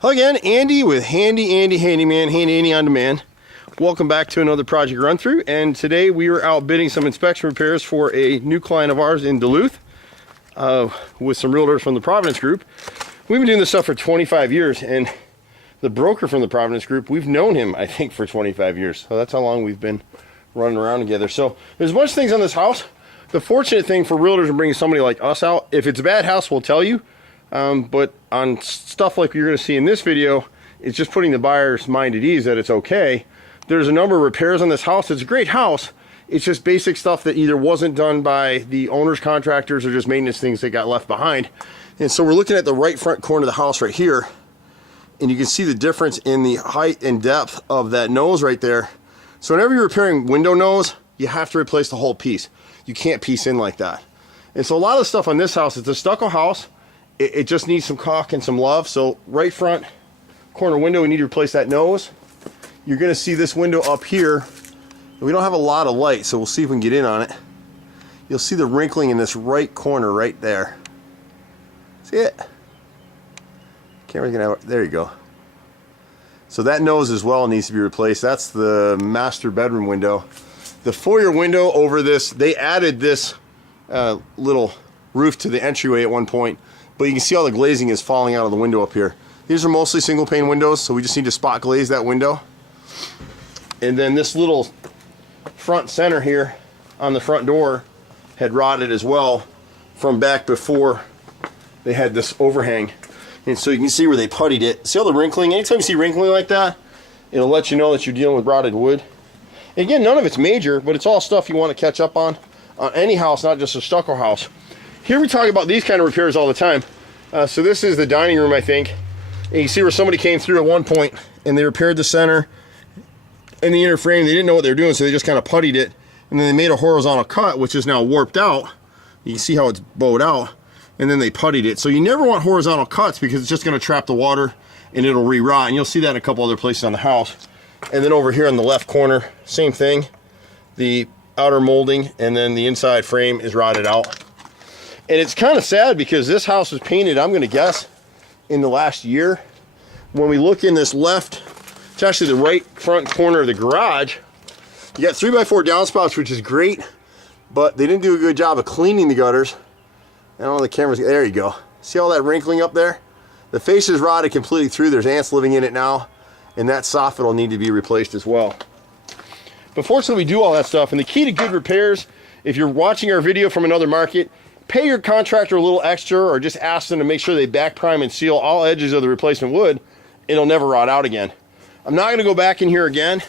Hello again, Andy with Handy Andy Handyman, Handy Andy on Demand. Welcome back to another project run through, and today we are out bidding some inspection repairs for a new client of ours in Duluth with some realtors from the Providence Group. We've been doing this stuff for 25 years, and the broker from the Providence Group, we've known him, I think, for 25 years. So that's how long we've been running around together. So there's a bunch of things on this house. The fortunate thing for realtors in bringing somebody like us out, if it's a bad house, we'll tell you. But on stuff like you're going to see in this video, it's just putting the buyer's mind at ease that it's okay. There's a number of repairs on this house. It's a great house. It's just basic stuff that either wasn't done by the owner's contractors or just maintenance things that got left behind. And so we're looking at the right front corner of the house right here, and you can see the difference in the height and depth of that nose right there. So whenever you're repairing window nose, you have to replace the whole piece. You can't piece in like that. And so a lot of the stuff on this house, it's a stucco house. It just needs some caulk and some love. So right front corner window, we need to replace that nose. You're going to see this window up here. We don't have a lot of light, so we'll see if we can get in on it. You'll see the wrinkling in this right corner right there. See it? Camera's gonna have, there you go. So that nose as well needs to be replaced. That's the master bedroom window. The foyer window over this, they added this little roof to the entryway at one point, but you can see all the glazing is falling out of the window up here. These are mostly single pane windows, so we just need to spot glaze that window. And then this little front center here on the front door had rotted as well from back before they had this overhang. And so you can see where they puttied it. See all the wrinkling? Anytime you see wrinkling like that, it'll let you know that you're dealing with rotted wood. And again, none of it's major, but it's all stuff you want to catch up on any house, not just a stucco house. Here we talk about these kind of repairs all the time. So this is the dining room, I think. And you see where somebody came through at one point and they repaired the center and the inner frame. They didn't know what they were doing, so they just kind of puttied it. And then they made a horizontal cut, which is now warped out. You can see how it's bowed out. And then they puttied it. So you never want horizontal cuts because it's just going to trap the water and it'll re-rot. And you'll see that in a couple other places on the house. And then over here in the left corner, same thing. The outer molding and then the inside frame is rotted out. And it's kind of sad because this house was painted, I'm going to guess, in the last year. When we look in this left, it's actually the right front corner of the garage. You got 3x4 downspouts, which is great, but they didn't do a good job of cleaning the gutters. And on the cameras, there you go. See all that wrinkling up there? The face is rotted completely through. There's ants living in it now, and that soffit will need to be replaced as well. But fortunately, we do all that stuff. And the key to good repairs, if you're watching our video from another market, pay your contractor a little extra or just ask them to make sure they back prime and seal all edges of the replacement wood. It'll never rot out again. I'm not going to go back in here again,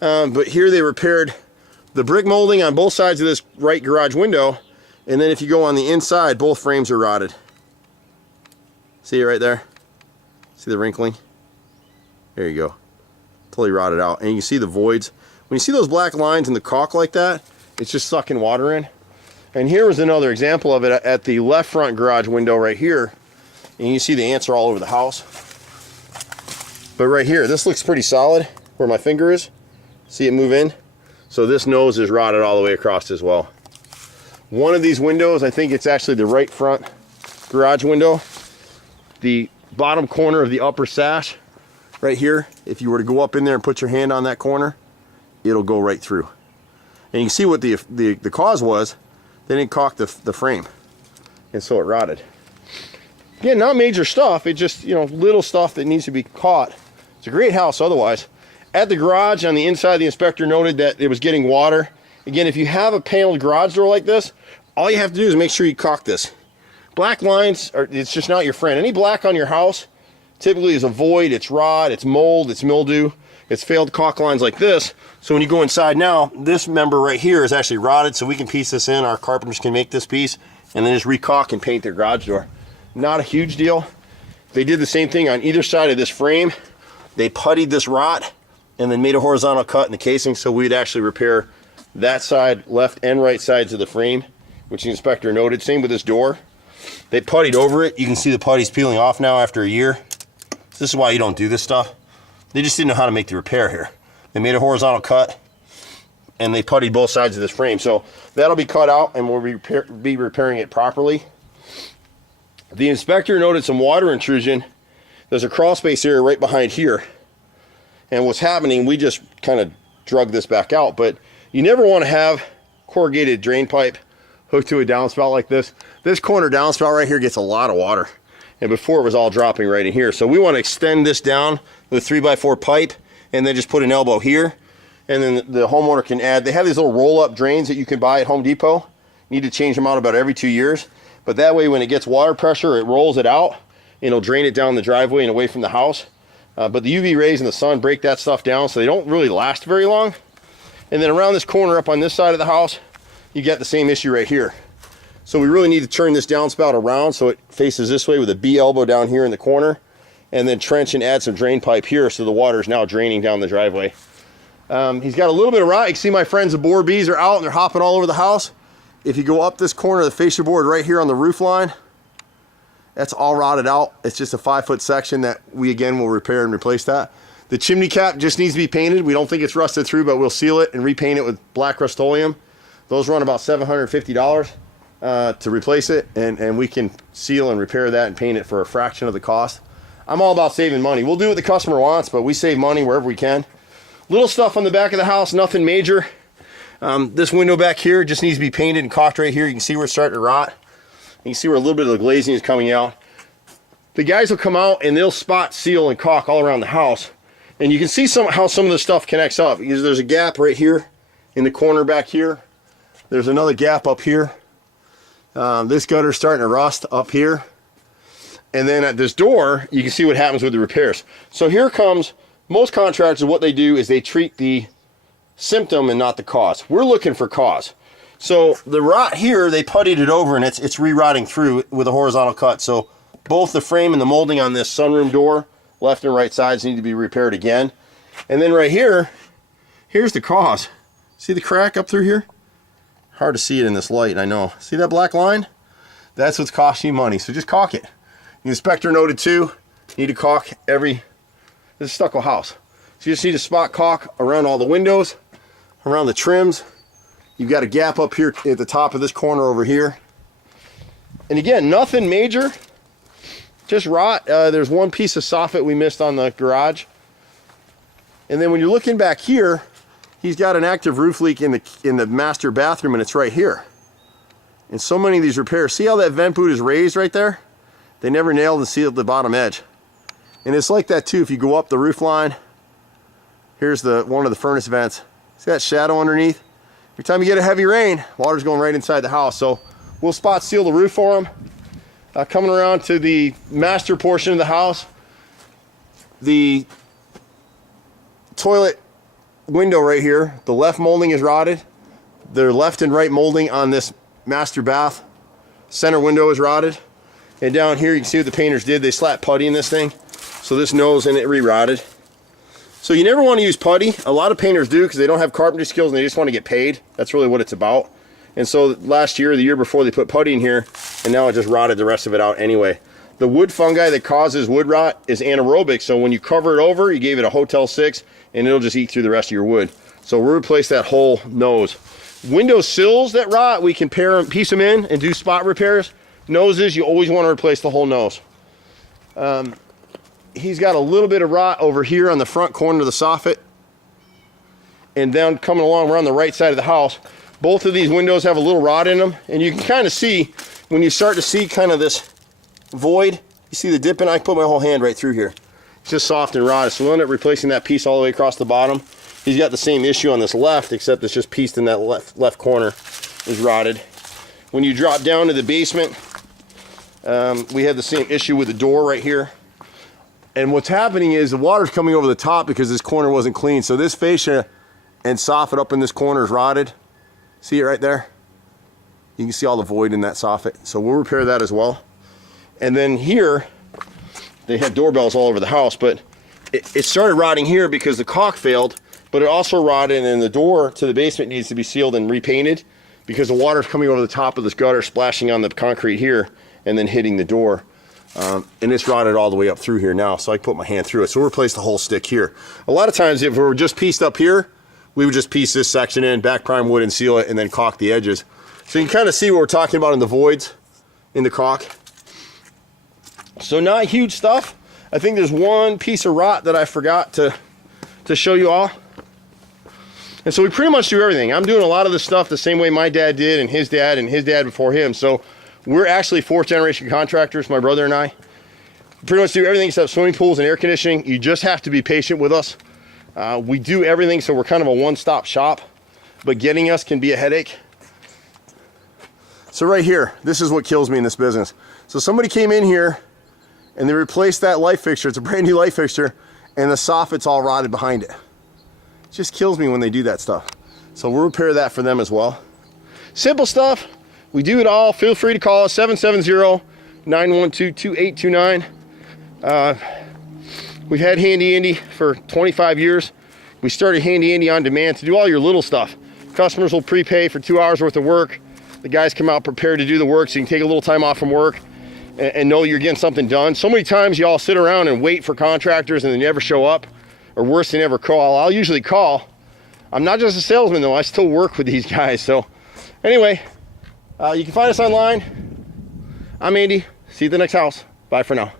but here they repaired the brick molding on both sides of this right garage window. And then if you go on the inside, both frames are rotted. See it right there? See the wrinkling? There you go. Totally rotted out. And you can see the voids. When you see those black lines in the caulk like that, it's just sucking water in. And here was another example of it at the left front garage window right here. And you see the ants are all over the house. But right here, this looks pretty solid where my finger is. See it move in? So this nose is rotted all the way across as well. One of these windows, I think it's actually the right front garage window. The bottom corner of the upper sash right here, if you were to go up in there and put your hand on that corner, it'll go right through. And you can see what the cause was. They didn't caulk the frame, and so it rotted. Again, not major stuff. It just, you know, little stuff that needs to be caught. It's a great house otherwise. At the garage, on the inside, the inspector noted that it was getting water. Again, if you have a paneled garage door like this, all you have to do is make sure you caulk this. Black lines, it's just not your friend. Any black on your house typically is a void, it's rot, it's mold, it's mildew, it's failed caulk lines like this. So when you go inside now, this member right here is actually rotted, so we can piece this in. Our carpenters can make this piece and then just re-caulk and paint their garage door. Not a huge deal. They did the same thing on either side of this frame. They puttied this rot and then made a horizontal cut in the casing, so we'd actually repair that side, left and right sides of the frame, which the inspector noted. Same with this door. They puttied over it. You can see the putty's peeling off now after a year. So this is why you don't do this stuff. They just didn't know how to make the repair here. They made a horizontal cut and they puttied both sides of this frame. So that'll be cut out and we'll be repairing it properly. The inspector noted some water intrusion there's a crawl space area right behind here. And what's happening, we just kind of drug this back out, but you never want to have corrugated drain pipe hooked to a downspout like this. This corner downspout right here gets a lot of water. And before it was all dropping right in here. So we want to extend this down with a 3x4 pipe and then just put an elbow here. And then the homeowner can add, they have these little roll-up drains that you can buy at Home Depot. You need to change them out about every 2 years. But that way when it gets water pressure, it rolls it out and it'll drain it down the driveway and away from the house. But the UV rays and the sun break that stuff down, so they don't really last very long. And then around this corner up on this side of the house, you get the same issue right here. So we really need to turn this downspout around so it faces this way with a B elbow down here in the corner, and then trench and add some drain pipe here so the water is now draining down the driveway. He's got a little bit of rot. You can see my friends the board bees are out and they're hopping all over the house. If you go up this corner of the fascia board right here on the roof line, that's all rotted out. It's just a 5-foot section that we again will repair and replace that. The chimney cap just needs to be painted. We don't think it's rusted through, but we'll seal it and repaint it with black Rust-Oleum. Those run about $750 to replace it, and we can seal and repair that and paint it for a fraction of the cost. I'm all about saving money. We'll do what the customer wants, but we save money wherever we can. Little stuff on the back of the house, nothing major. This window back here just needs to be painted and caulked right here. You can see where it's starting to rot. You can see where a little bit of the glazing is coming out. The guys will come out and they'll spot, seal, and caulk all around the house. And you can see how some of the stuff connects up. There's a gap right here in the corner back here. There's another gap up here. This gutter's starting to rust up here. And then at this door, you can see what happens with the repairs. So here comes, most contractors, what they do is they treat the symptom and not the cause. We're looking for cause. So the rot here, they puttied it over and it's re-rotting through with a horizontal cut. So both the frame and the molding on this sunroom door, left and right sides, need to be repaired again. And then right here, here's the cause. See the crack up through here? Hard to see it in this light, I know. See that black line? That's what's costing you money, so just caulk it. The inspector noted too, you need to caulk this is a stucco house. So you just need to spot caulk around all the windows, around the trims. You've got a gap up here at the top of this corner over here. And again, nothing major, just rot. There's one piece of soffit we missed on the garage. And then when you're looking back here, he's got an active roof leak in the master bathroom, and it's right here. And so many of these repairs, see how that vent boot is raised right there? They never nailed and sealed the bottom edge. And it's like that too if you go up the roof line. Here's one of the furnace vents. See that shadow underneath? Every time you get a heavy rain, water's going right inside the house. So we'll spot seal the roof for them. Coming around to the master portion of the house, the toilet window right here, the left molding is rotted. The left and right molding on this master bath center window is rotted. And down here you can see what the painters did. They slapped putty in this thing, so this nose and it re-rotted. So you never want to use putty. A lot of painters do because they don't have carpentry skills and they just want to get paid. That's really what it's about. And so last year, the year before, they put putty in here, and now it just rotted the rest of it out anyway. The wood fungi that causes wood rot is anaerobic, so when you cover it over, you gave it a Hotel 6, and it'll just eat through the rest of your wood. So we'll replace that whole nose. Window sills that rot, we can piece them in and do spot repairs. Noses, you always want to replace the whole nose. He's got a little bit of rot over here on the front corner of the soffit. And then coming along around the right side of the house, both of these windows have a little rot in them. And you can kind of see, when you start to see kind of this void, you see the dip in, I put my whole hand right through here. It's just soft and rotted. So we'll end up replacing that piece all the way across the bottom. He's got the same issue on this left, except it's just pieced in that left corner is rotted. When you drop down to the basement, we have the same issue with the door right here. And what's happening is the water's coming over the top because this corner wasn't clean. So this fascia and soffit up in this corner is rotted. See it right there? You can see all the void in that soffit. So we'll repair that as well. And then here, they had doorbells all over the house, but it started rotting here because the caulk failed, but it also rotted, and the door to the basement needs to be sealed and repainted because the water's coming over the top of this gutter, splashing on the concrete here, and then hitting the door. And it's rotted all the way up through here now, so I put my hand through it. So we'll replace the whole stick here. A lot of times, if we were just pieced up here, we would just piece this section in, back prime wood and seal it, and then caulk the edges. So you can kind of see what we're talking about in the voids in the caulk. So not huge stuff. I think there's one piece of rot that I forgot to show you all. And so we pretty much do everything. I'm doing a lot of the stuff the same way my dad did, and his dad before him. So we're actually 4th generation contractors, my brother and I. Pretty much do everything except swimming pools and air conditioning. You just have to be patient with us. We do everything, so we're kind of a one-stop shop, but getting us can be a headache. So right here, this is what kills me in this business. So somebody came in here and they replaced that light fixture. It's a brand new light fixture, and the soffit's all rotted behind it. It just kills me when they do that stuff. So we'll repair that for them as well. Simple stuff. We do it all. Feel free to call us, 770-912-2829. We've had Handy Andy for 25 years. We started Handy Andy on demand to do all your little stuff. Customers will prepay for 2 hours worth of work. The guys come out prepared to do the work, so you can take a little time off from work and know you're getting something done. So many times you all sit around and wait for contractors and they never show up, or worse, they never call. I'll usually call. I'm not just a salesman though, I still work with these guys. So anyway, you can find us online. I'm Andy. See you at the next house. Bye for now.